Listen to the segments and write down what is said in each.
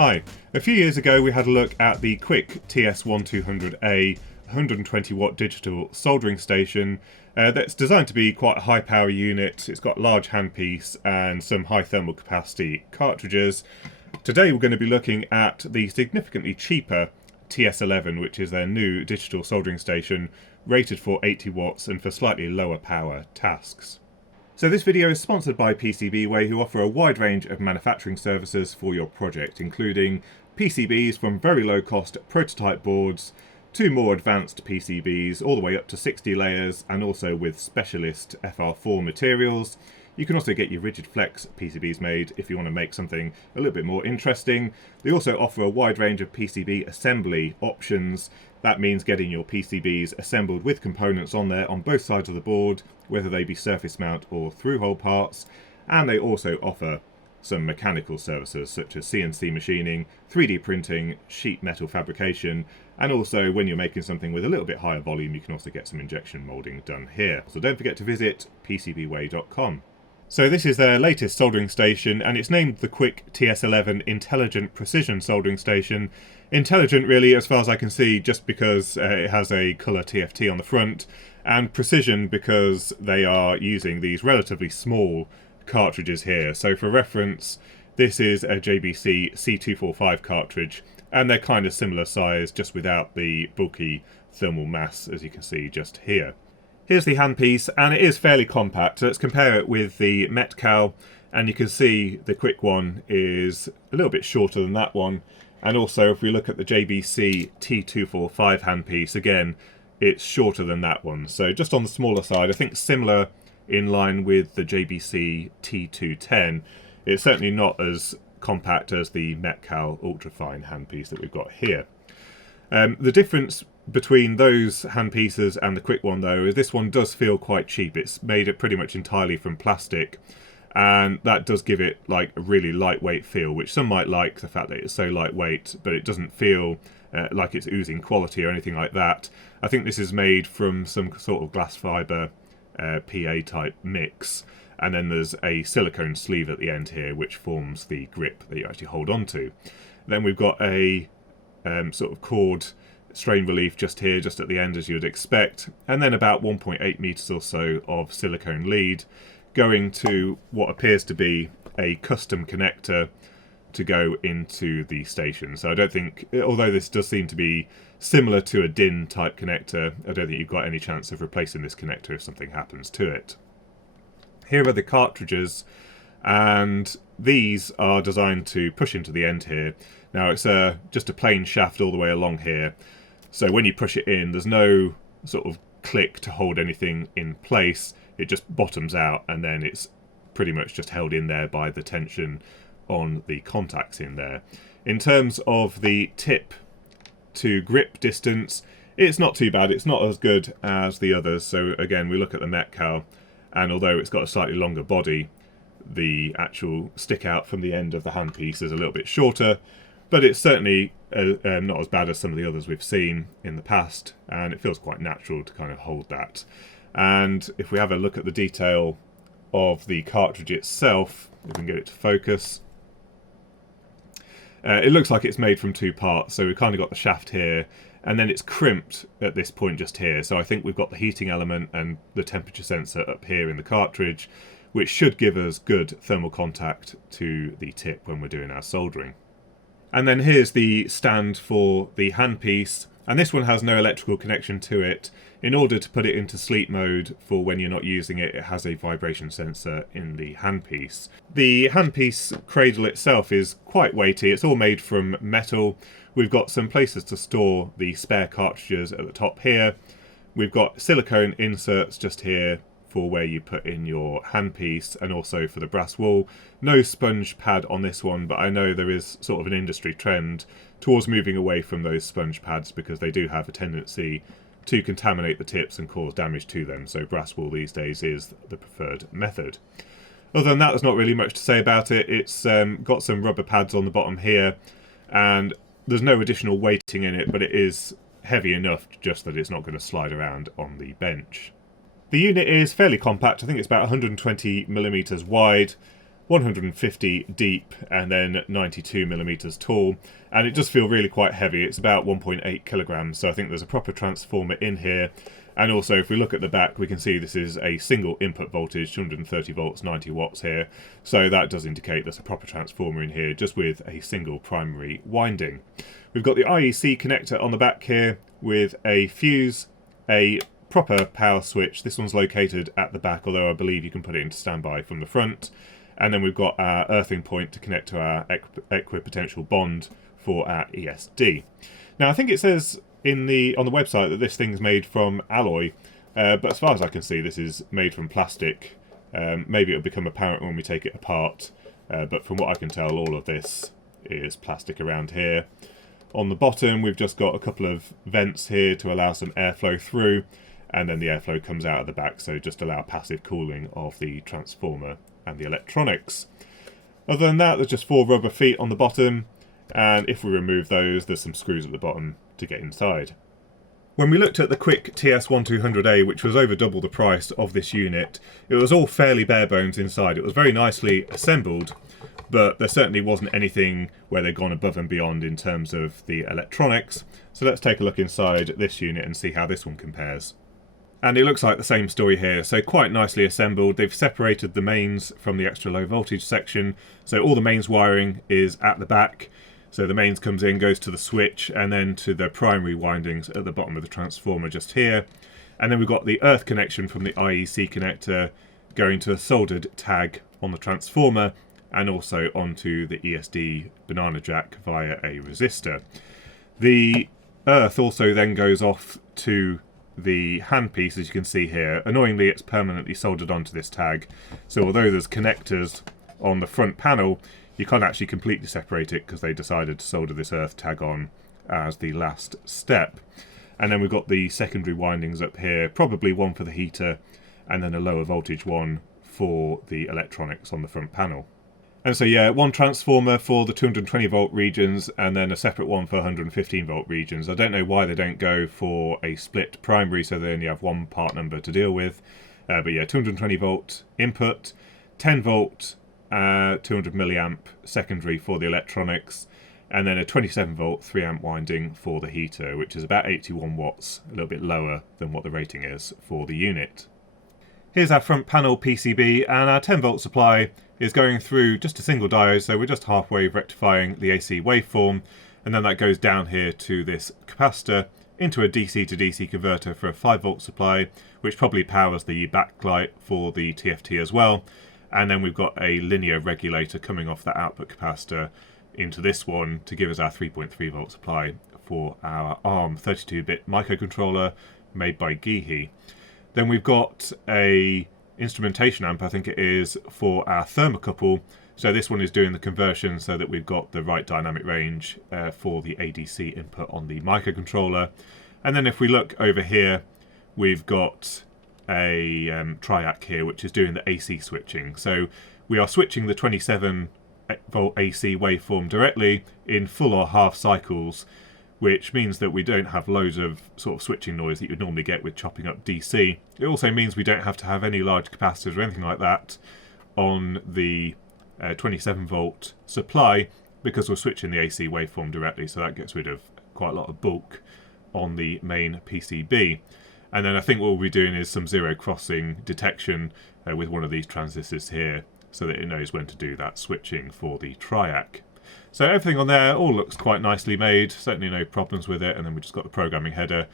Hi, a few years ago we had a look at the quick TS1200A 120 watt digital soldering station that's designed to be quite a high power unit. It's got a large handpiece and some high thermal capacity cartridges. Today we're going to be looking at the significantly cheaper TS11, which is their new digital soldering station rated for 80 watts and for slightly lower power tasks. So this video is sponsored by PCBWay, who offer a wide range of manufacturing services for your project, including PCBs from very low cost prototype boards to more advanced PCBs all the way up to 60 layers, and also with specialist FR4 materials. You can also get your rigid flex PCBs made if you want to make something a little bit more interesting. They also offer a wide range of PCB assembly options. That means getting your PCBs assembled with components on there on both sides of the board, whether they be surface mount or through-hole parts. And they also offer some mechanical services such as CNC machining, 3D printing, sheet metal fabrication, and also when you're making something with a little bit higher volume, you can also get some injection molding done here. So don't forget to visit PCBWay.com. So this is their latest soldering station, and it's named the Quick TS11 Intelligent Precision Soldering Station. Intelligent really, as far as I can see, just because it has a colour TFT on the front, and precision because they are using these relatively small cartridges here. So for reference, this is a JBC C245 cartridge, and they're kind of similar size, just without the bulky thermal mass, as you can see just here. Here's the handpiece, and it is fairly compact. So let's compare it with the Metcal, and you can see the quick one is a little bit shorter than that one. And also, if we look at the JBC T245 handpiece, again, it's shorter than that one. So just on the smaller side, I think similar in line with the JBC T210. It's certainly not as compact as the Metcal ultrafine handpiece that we've got here. The difference between those handpieces and the quick one, though, is this one does feel quite cheap. It's made pretty much entirely from plastic, and that does give it like a really lightweight feel, which some might like, the fact that it's so lightweight, but it doesn't feel like it's oozing quality or anything like that. I think this is made from some sort of glass fibre PA type mix, and then there's a silicone sleeve at the end here which forms the grip that you actually hold on to. Then we've got a sort of cord strain relief just here, just at the end, as you would expect, and then about 1.8 meters or so of silicone lead going to what appears to be a custom connector to go into the station. So I don't think, although this does seem to be similar to a DIN type connector, I don't think you've got any chance of replacing this connector if something happens to it. Here are the cartridges, and these are designed to push into the end here. Now it's just a plain shaft all the way along here, so when you push it in, there's no sort of click to hold anything in place. It just bottoms out, and then it's pretty much just held in there by the tension on the contacts in there. In terms of the tip to grip distance, it's not too bad. It's not as good as the others. So again, we look at the Metcal, and although it's got a slightly longer body, the actual stick out from the end of the handpiece is a little bit shorter, but it's certainly not as bad as some of the others we've seen in the past, and it feels quite natural to kind of hold that. And if we have a look at the detail of the cartridge itself, if we can get it to focus, it looks like it's made from two parts. So we've kind of got the shaft here, and then it's crimped at this point just here. So I think we've got the heating element and the temperature sensor up here in the cartridge, which should give us good thermal contact to the tip when we're doing our soldering. And then here's the stand for the handpiece, and this one has no electrical connection to it. In order to put it into sleep mode for when you're not using it, it has a vibration sensor in the handpiece. The handpiece cradle itself is quite weighty. It's all made from metal. We've got some places to store the spare cartridges at the top here. We've got silicone inserts just here for where you put in your handpiece, and also for the brass wool. No sponge pad on this one, but I know there is sort of an industry trend towards moving away from those sponge pads because they do have a tendency to contaminate the tips and cause damage to them. So brass wool these days is the preferred method. Other than that, there's not really much to say about it. It's got some rubber pads on the bottom here, and there's no additional weighting in it, but it is heavy enough just that it's not going to slide around on the bench. The unit is fairly compact. I think it's about 120 millimeters wide. 150 deep and then 92 millimeters tall, and it does feel really quite heavy. It's about 1.8 kilograms, so I think there's a proper transformer in here. And also, if we look at the back, we can see this is a single input voltage, 230 volts, 90 watts here. So that does indicate there's a proper transformer in here, just with a single primary winding. We've got the IEC connector on the back here with a fuse, a proper power switch. This one's located at the back, although I believe you can put it into standby from the front. And then we've got our earthing point to connect to our equipotential bond for our ESD. Now, I think it says on the website that this thing's made from alloy, but as far as I can see, this is made from plastic. Maybe it'll become apparent when we take it apart, but from what I can tell, all of this is plastic around here. On the bottom, we've just got a couple of vents here to allow some airflow through, and then the airflow comes out of the back, so just allow passive cooling of the transformer and the electronics. Other than that, there's just 4 rubber feet on the bottom, and if we remove those, there's some screws at the bottom to get inside. When we looked at the quick TS1200A, which was over double the price of this unit, it was all fairly bare bones inside. It was very nicely assembled, but there certainly wasn't anything where they'd gone above and beyond in terms of the electronics. So let's take a look inside this unit and see how this one compares. And it looks like the same story here, so quite nicely assembled. They've separated the mains from the extra low voltage section, so all the mains wiring is at the back. So the mains comes in, goes to the switch, and then to the primary windings at the bottom of the transformer just here. And then we've got the earth connection from the IEC connector going to a soldered tag on the transformer, and also onto the ESD banana jack via a resistor. The earth also then goes off to the handpiece, as you can see here. Annoyingly, it's permanently soldered onto this tag, so although there's connectors on the front panel, you can't actually completely separate it because they decided to solder this earth tag on as the last step. And then we've got the secondary windings up here, probably one for the heater and then a lower voltage one for the electronics on the front panel. And so yeah, one transformer for the 220 volt regions and then a separate one for 115 volt regions. I don't know why they don't go for a split primary so they only have one part number to deal with. But yeah, 220 volt input, 10 volt 200 milliamp secondary for the electronics, and then a 27 volt 3 amp winding for the heater, which is about 81 watts, a little bit lower than what the rating is for the unit. Here's our front panel PCB, and our 10 volt supply is going through just a single diode, so we're just halfway rectifying the AC waveform, and then that goes down here to this capacitor into a DC to DC converter for a 5 volt supply, which probably powers the backlight for the TFT as well. And then we've got a linear regulator coming off that output capacitor into this one to give us our 3.3 volt supply for our ARM 32-bit microcontroller made by Geehy. Then we've got a instrumentation amp, I think it is, for our thermocouple. So this one is doing the conversion so that we've got the right dynamic range for the ADC input on the microcontroller. And then if we look over here, we've got a triac here which is doing the AC switching. So we are switching the 27 volt AC waveform directly in full or half cycles, which means that we don't have loads of sort of switching noise that you'd normally get with chopping up DC. It also means we don't have to have any large capacitors or anything like that on the 27 volt supply because we're switching the AC waveform directly, so that gets rid of quite a lot of bulk on the main PCB. And then I think what we'll be doing is some zero crossing detection with one of these transistors here so that it knows when to do that switching for the triac. So everything on there all looks quite nicely made, certainly no problems with it. And then we've just got the programming header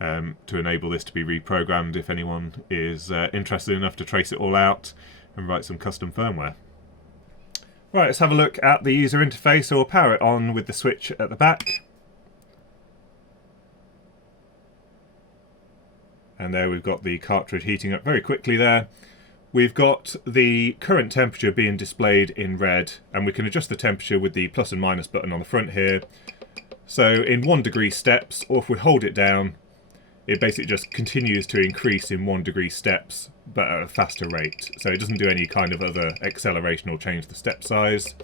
to enable this to be reprogrammed if anyone is interested enough to trace it all out and write some custom firmware. Right, let's have a look at the user interface. So we'll power it on with the switch at the back. And there we've got the cartridge heating up very quickly there. We've got the current temperature being displayed in red, and we can adjust the temperature with the plus and minus button on the front here. So in 1 degree steps, or if we hold it down, it basically just continues to increase in 1 degree steps, but at a faster rate. So it doesn't do any kind of other acceleration or change the step size.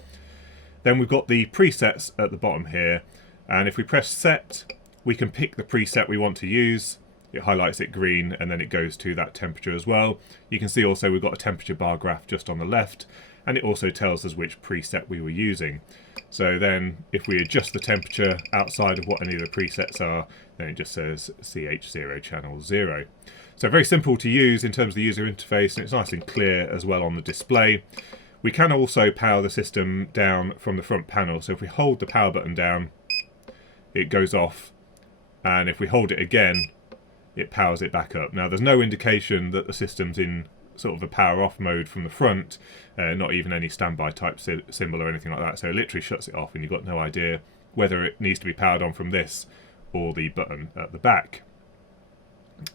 Then we've got the presets at the bottom here, and if we press set, we can pick the preset we want to use. It highlights it green and then it goes to that temperature as well. You can see also we've got a temperature bar graph just on the left, and it also tells us which preset we were using. So then if we adjust the temperature outside of what any of the presets are, then it just says CH0 channel 0. So very simple to use in terms of the user interface, and it's nice and clear as well on the display. We can also power the system down from the front panel. So if we hold the power button down, it goes off, and if we hold it again, it powers it back up. Now there's no indication that the system's in sort of a power off mode from the front, not even any standby type symbol or anything like that. So it literally shuts it off, and you've got no idea whether it needs to be powered on from this or the button at the back.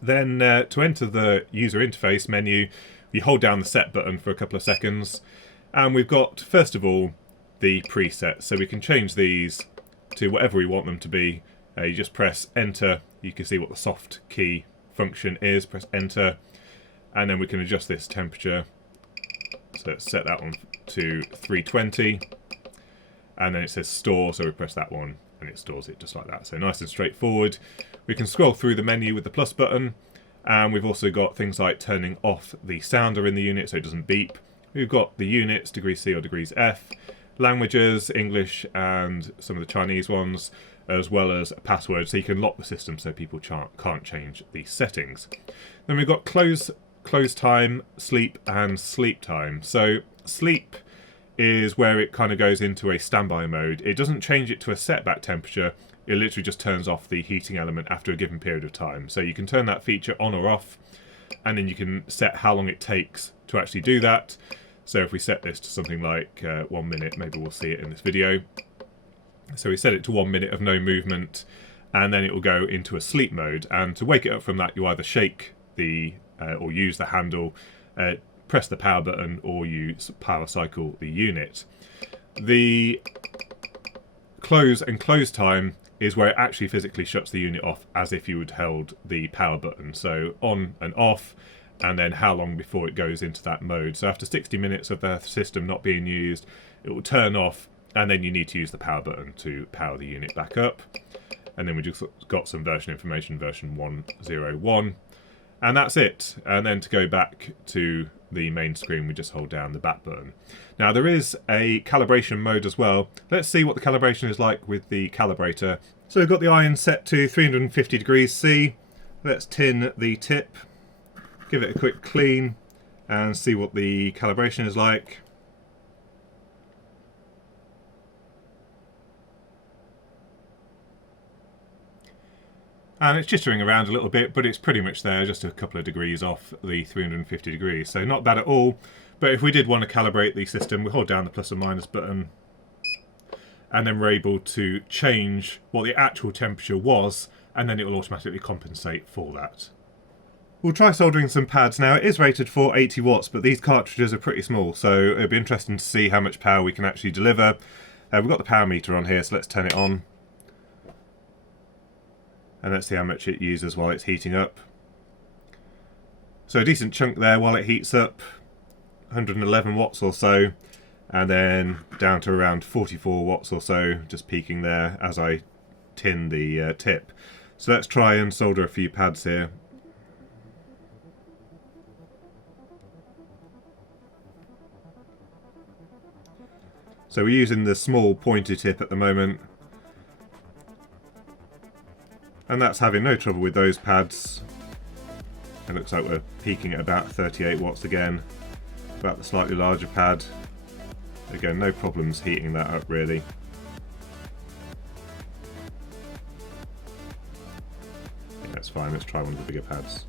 Then to enter the user interface menu, you hold down the set button for a couple of seconds, and we've got, first of all, the presets. So we can change these to whatever we want them to be. You just press enter. You can see what the soft key function is. Press enter, and then we can adjust this temperature. So let's set that one to 320, and then it says store, so we press that one and it stores it just like that. So nice and straightforward. We can scroll through the menu with the plus button, and we've also got things like turning off the sounder in the unit so it doesn't beep. We've got the units, degrees C or degrees F, languages, English and some of the Chinese ones, as well as a password, so you can lock the system so people can't change the settings. Then we've got close time, sleep and sleep time. So sleep is where it kind of goes into a standby mode. It doesn't change it to a setback temperature, it literally just turns off the heating element after a given period of time. So you can turn that feature on or off, and then you can set how long it takes to actually do that. So if we set this to something like 1 minute, maybe we'll see it in this video. So we set it to 1 minute of no movement, and then it will go into a sleep mode. And to wake it up from that, you either shake the or use the handle, press the power button, or you power cycle the unit. The close and close time is where it actually physically shuts the unit off as if you had held the power button. So on and off, and then how long before it goes into that mode. So after 60 minutes of the system not being used, it will turn off, and then you need to use the power button to power the unit back up. And then we just got some version information, version 101. And that's it. And then to go back to the main screen, we just hold down the back button. Now there is a calibration mode as well. Let's see what the calibration is like with the calibrator. So we've got the iron set to 350 degrees C. Let's tin the tip, give it a quick clean, and see what the calibration is like. And it's jittering around a little bit, but it's pretty much there, just a couple of degrees off the 350 degrees. So not bad at all. But if we did want to calibrate the system, we hold down the plus and minus button, and then we're able to change what the actual temperature was, and then it will automatically compensate for that. We'll try soldering some pads now. It is rated for 80 watts, but these cartridges are pretty small, so it'll be interesting to see how much power we can actually deliver. We've got the power meter on here, so let's turn it on. And let's see how much it uses while it's heating up. So a decent chunk there while it heats up, 111 watts or so, and then down to around 44 watts or so, just peaking there as I tin the tip. So let's try and solder a few pads here. So we're using the small pointer tip at the moment, and that's having no trouble with those pads. It looks like we're peaking at about 38 watts again, about the slightly larger pad. Again, no problems heating that up really. Yeah, that's fine, let's try one of the bigger pads.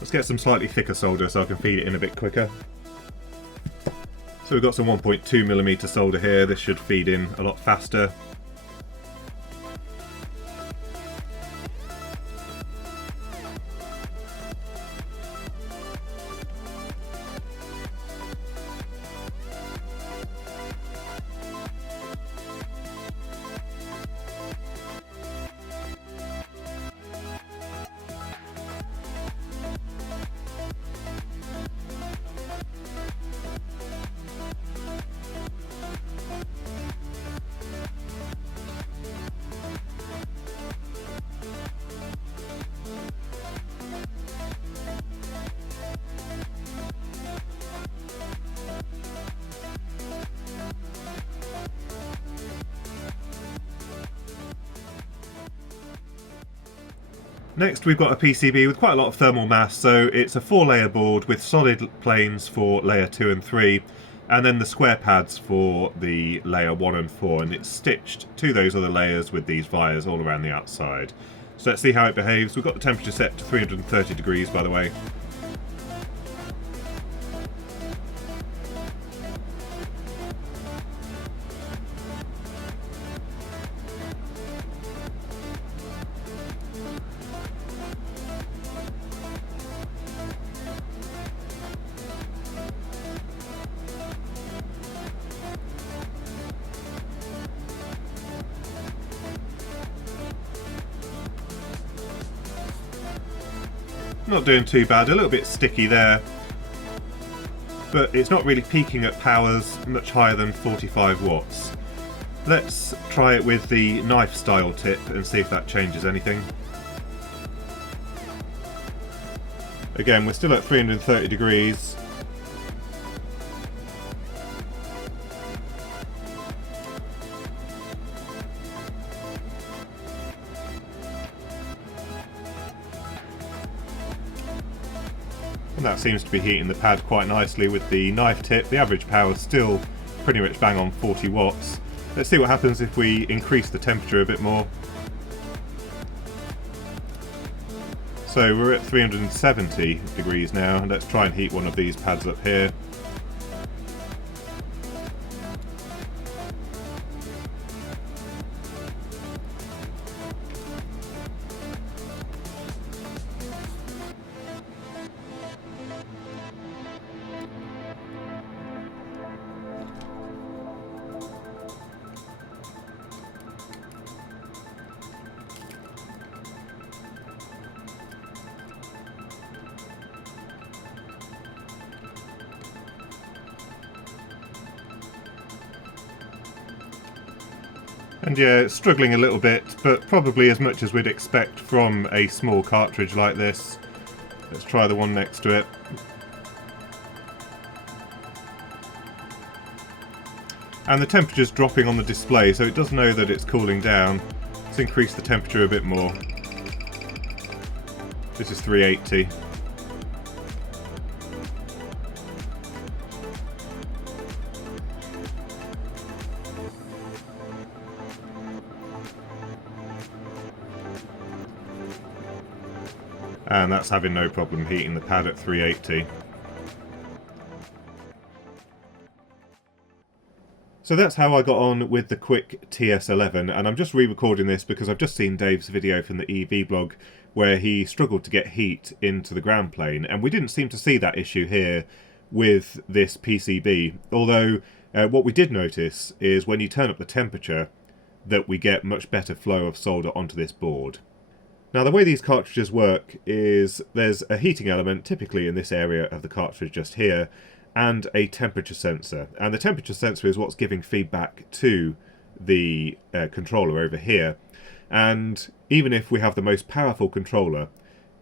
Let's get some slightly thicker solder so I can feed it in a bit quicker. So we've got some 1.2mm solder here, this should feed in a lot faster. Next we've got a PCB with quite a lot of thermal mass, so it's a 4-layer board with solid planes for layer 2 and 3, and then the square pads for the layer 1 and 4, and it's stitched to those other layers with these wires all around the outside. So let's see how it behaves. We've got the temperature set to 330 degrees, by the way. Not doing too bad, a little bit sticky there, but it's not really peaking at powers much higher than 45 watts. Let's try it with the knife style tip and see if that changes anything. Again, we're still at 330 degrees. And that seems to be heating the pad quite nicely with the knife tip. The average power is still pretty much bang on 40 watts. Let's see what happens if we increase the temperature a bit more. So we're at 370 degrees now, and let's try and heat one of these pads up here. And yeah, it's struggling a little bit, but probably as much as we'd expect from a small cartridge like this. Let's try the one next to it. And the temperature's dropping on the display, so it does know that it's cooling down. Let's increase the temperature a bit more. This is 380. And that's having no problem heating the pad at 380. So that's how I got on with the quick TS11, and I'm just re-recording this because I've just seen Dave's video from the EEVBlog where he struggled to get heat into the ground plane, and we didn't seem to see that issue here with this PCB, although what we did notice is when you turn up the temperature that we get much better flow of solder onto this board. Now the way these cartridges work is there's a heating element, typically in this area of the cartridge just here, and a temperature sensor. And the temperature sensor is what's giving feedback to the controller over here. And even if we have the most powerful controller,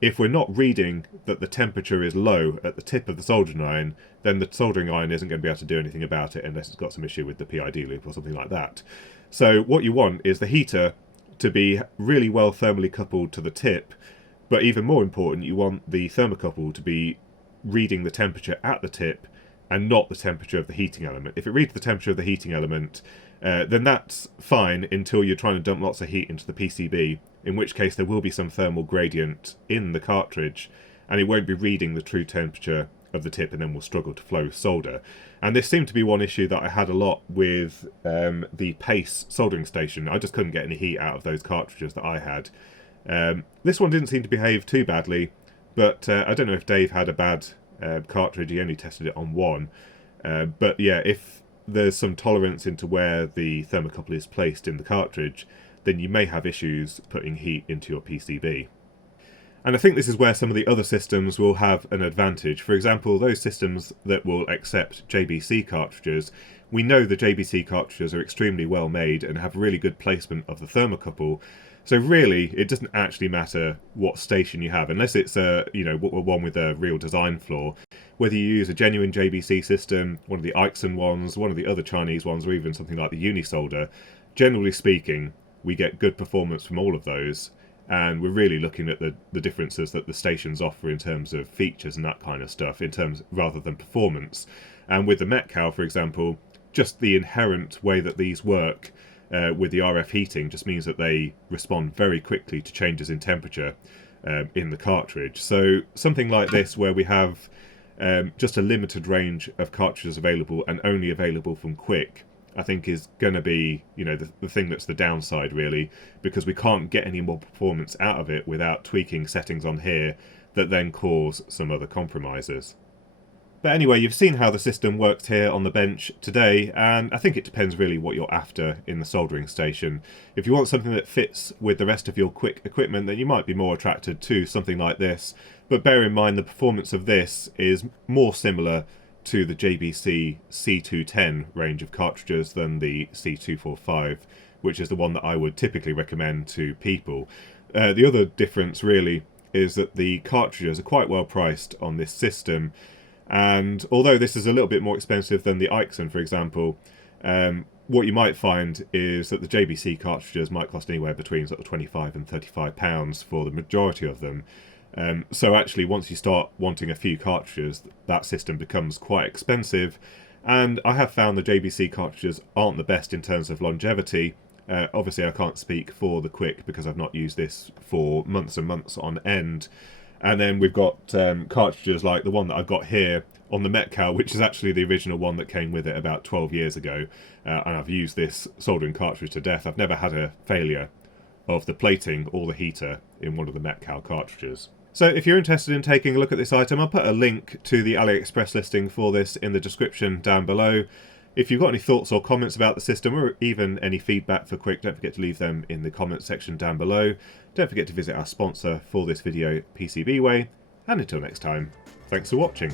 if we're not reading that the temperature is low at the tip of the soldering iron, then the soldering iron isn't going to be able to do anything about it unless it's got some issue with the PID loop or something like that. So what you want is the heater to be really well thermally coupled to the tip, but even more important, you want the thermocouple to be reading the temperature at the tip and not the temperature of the heating element. If it reads the temperature of the heating element, then that's fine until you're trying to dump lots of heat into the PCB, in which case there will be some thermal gradient in the cartridge and it won't be reading the true temperature of the tip, and then we'll struggle to flow solder. And this seemed to be one issue that I had a lot with the Pace soldering station. I just couldn't get any heat out of those cartridges that I had. This one didn't seem to behave too badly, but I don't know if Dave had a bad cartridge. He only tested it on one. But yeah, if there's some tolerance into where the thermocouple is placed in the cartridge, then you may have issues putting heat into your PCB. And I think this is where some of the other systems will have an advantage. For example, those systems that will accept JBC cartridges, we know the JBC cartridges are extremely well made and have really good placement of the thermocouple. So really, it doesn't actually matter what station you have, unless it's a one with a real design flaw. Whether you use a genuine JBC system, one of the Ixon ones, one of the other Chinese ones, or even something like the Unisolder, generally speaking, we get good performance from all of those. and we're really looking at the differences that the stations offer in terms of features and that kind of stuff, in terms rather than performance. And with the Metcal, for example, just the inherent way that these work with the RF heating just means that they respond very quickly to changes in temperature in the cartridge. So something like this, where we have just a limited range of cartridges available and only available from Quick, I think is going to be, you know, the thing that's the downside, really, because we can't get any more performance out of it without tweaking settings on here that then cause some other compromises. But anyway, you've seen how the system works here on the bench today, and I think it depends really what you're after in the soldering station. If you want something that fits with the rest of your Quick equipment, then you might be more attracted to something like this. But bear in mind the performance of this is more similar to the JBC C210 range of cartridges than the C245, which is the one that I would typically recommend to people. The other difference really is that the cartridges are quite well priced on this system. And although this is a little bit more expensive than the Ixon, for example, what you might find is that the JBC cartridges might cost anywhere between sort of £25 and £35 for the majority of them. So actually, once you start wanting a few cartridges, that system becomes quite expensive. And I have found the JBC cartridges aren't the best in terms of longevity. Obviously, I can't speak for the Quick because I've not used this for months and months on end. And then we've got cartridges like the one that I've got here on the Metcal, which is actually the original one that came with it about 12 years ago. And I've used this soldering cartridge to death. I've never had a failure of the plating or the heater in one of the Metcal cartridges. So if you're interested in taking a look at this item, I'll put a link to the AliExpress listing for this in the description down below. If you've got any thoughts or comments about the system, or even any feedback for Quick, don't forget to leave them in the comments section down below. Don't forget to visit our sponsor for this video, PCBWay, and until next time, thanks for watching.